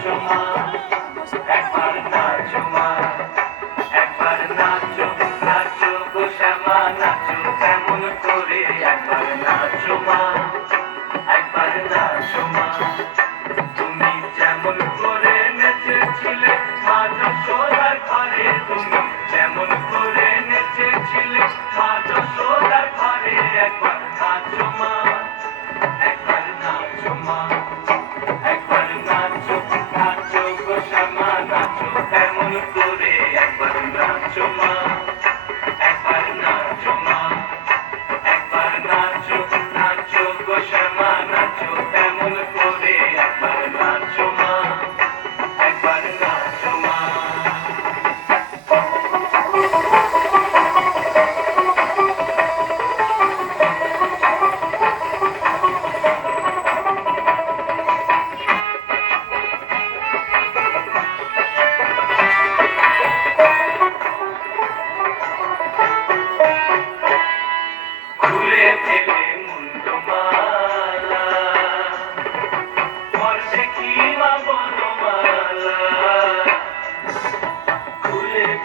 তেমন করে একবার নাচো মা একবার একবার নাচো মা একবার নাচো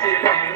Thank you.